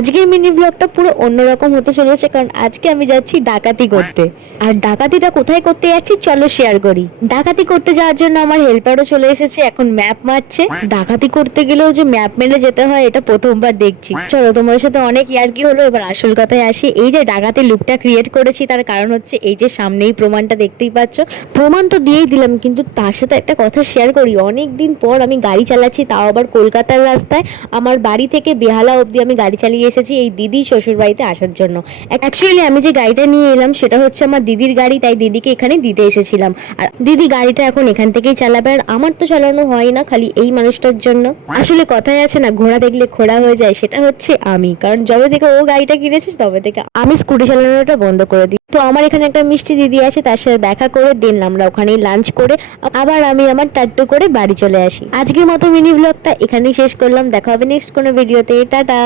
আজকের মিনি ব্লগটা পুরো অন্যরকম হতে চলেছে, কারণ আজকে আমি যাচ্ছি ডাকাতি করতে। আর ডাকাতিটা কোথায় করতে যাচ্ছি চলো শেয়ার করি। ডাকাতি করতে যাওয়ার জন্য আমার হেল্পারও চলে এসেছে, এখন ম্যাপ মারছে। ডাকাতি করতে গেলেও যে ম্যাপ মেনে যেতে হয় এটা প্রথমবার দেখছি। চলো, তোমাদের সাথে অনেক ইয়ার্কি হলো, এবার আসল কথায় আসি। এই যে ডাকাতি লুকটা ক্রিয়েট করেছি তার কারণ হচ্ছে এই যে সামনেই প্রমাণটা দেখতেই পাচ্ছ। প্রমাণ তো দিয়েই দিলাম, কিন্তু তার সাথে একটা কথা শেয়ার করি। অনেক দিন পর আমি গাড়ি চালাচ্ছি, তাও আবার কলকাতার রাস্তায়। আমার বাড়ি থেকে বেহালা অবধি আমি গাড়ি চালিয়ে এসেছি এই দিদি শ্বশুর বাড়িতে আসার জন্য। অ্যাকচুয়ালি আমি যে গাড়িটা নিয়ে এলাম সেটা হচ্ছে আমার দিদির গাড়ি, তাই দিদিকে এখানে দিতে এসেছিলাম। আর দিদি গাড়িটা এখন এখান থেকেই চালাবে, আর আমার তো চালানো হয় না, খালি এই মানুষটার জন্য। আসলে কথায় আছে না, ঘোড়া দেখলে খোড়া হয়ে যায়, সেটা হচ্ছে আমি। কারণ যবে থেকে ও গাড়িটা কিনেছে তবে থেকে আমি স্কুটি চালানোটা বন্ধ করে দিই। তো আমার এখানে একটা মিষ্টি দিদি আছে, তার সাথে দেখা করে দিন আমরা ওখানেই লাঞ্চ করে আবার আমি আমার টাট্টু করে বাড়ি চলে আসি। আজকের মতো মিনি ব্লগটা এখানেই শেষ করলাম। দেখা হবে নেক্সট কোনো ভিডিওতে। টাটা।